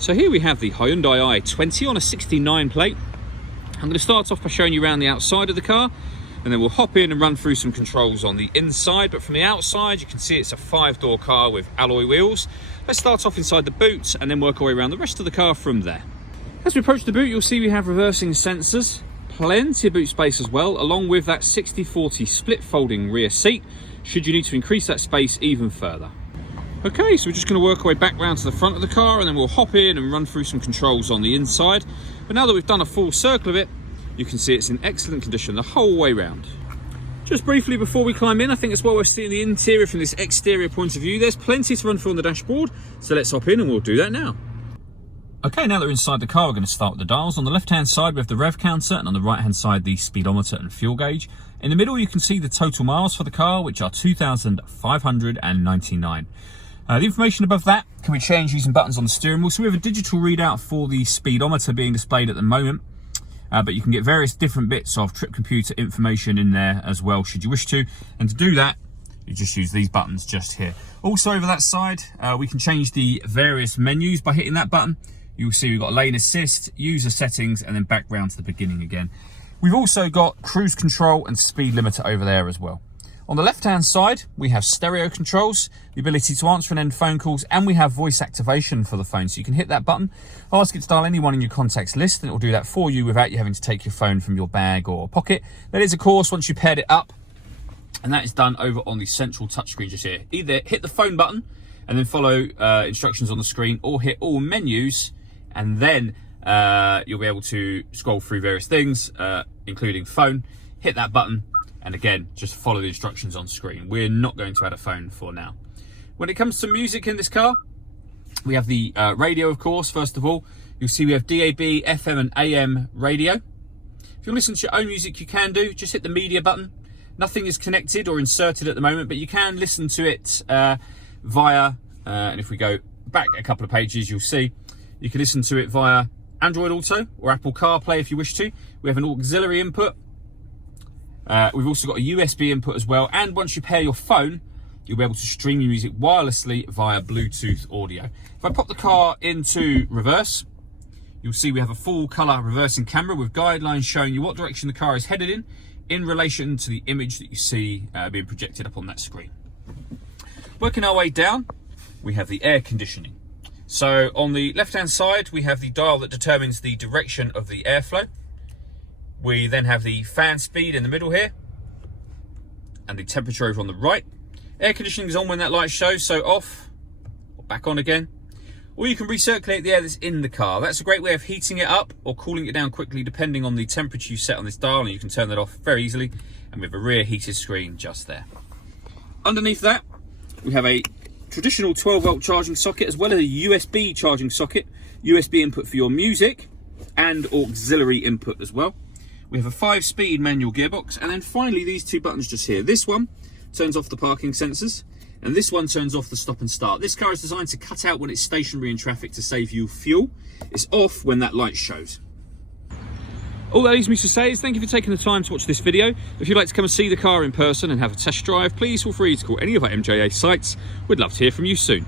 So here we have the Hyundai i20 on a 69 plate. I'm going to start off by showing you around the outside of the car, and then we'll hop in and run through some controls on the inside. But from the outside, you can see it's a 5-door car with alloy wheels. Let's start off inside the boot and then work our way around the rest of the car from there. As we approach the boot, you'll see we have reversing sensors, plenty of boot space as well, along with that 60/40 split folding rear seat, should you need to increase that space even further. Okay, so we're just going to work our way back round to the front of the car, and then we'll hop in and run through some controls on the inside. But now that we've done a full circle of it, you can see it's in excellent condition the whole way round. Just briefly before we climb in, I think it's well worth seeing the interior from this exterior point of view. There's plenty to run through on the dashboard, so let's hop in and we'll do that now. Okay, now that we're inside the car, we're going to start with the dials. On the left-hand side, we have the rev counter, and on the right-hand side, the speedometer and fuel gauge. In the middle, you can see the total miles for the car, which are 2,599. The information above that can be changed using buttons on the steering wheel. So we have a digital readout for the speedometer being displayed at the moment, but you can get various different bits of trip computer information in there as well, should you wish to. And to do that, you just use these buttons just here. Also over that side, we can change the various menus by hitting that button. You'll see we've got lane assist, user settings, and then back round to the beginning again. We've also got cruise control and speed limiter over there as well. On the left-hand side, we have stereo controls, the ability to answer and end phone calls, and we have voice activation for the phone. So you can hit that button, ask it to dial anyone in your contacts list, and it will do that for you without you having to take your phone from your bag or pocket. That is, of course, once you paired it up, and that is done over on the central touchscreen just here. Either hit the phone button and then follow instructions on the screen, or hit all menus, and then you'll be able to scroll through various things, including phone. Hit that button, and again, just follow the instructions on screen. We're not going to add a phone for now. When it comes to music in this car, we have the radio, of course. First of all, you'll see we have DAB, FM and AM radio. If you listen to your own music, you can do. Just hit the media button. Nothing is connected or inserted at the moment, but you can listen to it via, and if we go back a couple of pages, you'll see you can listen to it via Android Auto or Apple CarPlay if you wish to. We have an auxiliary input. We've also got a USB input as well, and once you pair your phone, you'll be able to stream your music wirelessly via Bluetooth audio. If I pop the car into reverse, you'll see we have a full colour reversing camera with guidelines showing you what direction the car is headed in relation to the image that you see being projected up on that screen. Working our way down, we have the air conditioning. So on the left-hand side, we have the dial that determines the direction of the airflow. We then have the fan speed in the middle here, and the temperature over on the right. Air conditioning is on when that light shows, so off, or back on again. Or you can recirculate the air that's in the car. That's a great way of heating it up or cooling it down quickly, depending on the temperature you set on this dial, and you can turn that off very easily. And we have a rear heated screen just there. Underneath that, we have a traditional 12-volt charging socket, as well as a USB charging socket, USB input for your music, and auxiliary input as well. We have a 5-speed manual gearbox, and then finally these two buttons just here. This one turns off the parking sensors, and this one turns off the stop and start. This car is designed to cut out when it's stationary in traffic to save you fuel. It's off when that light shows. All that leaves me to say is thank you for taking the time to watch this video. If you'd like to come and see the car in person and have a test drive, please feel free to call any of our MJA sites. We'd love to hear from you soon.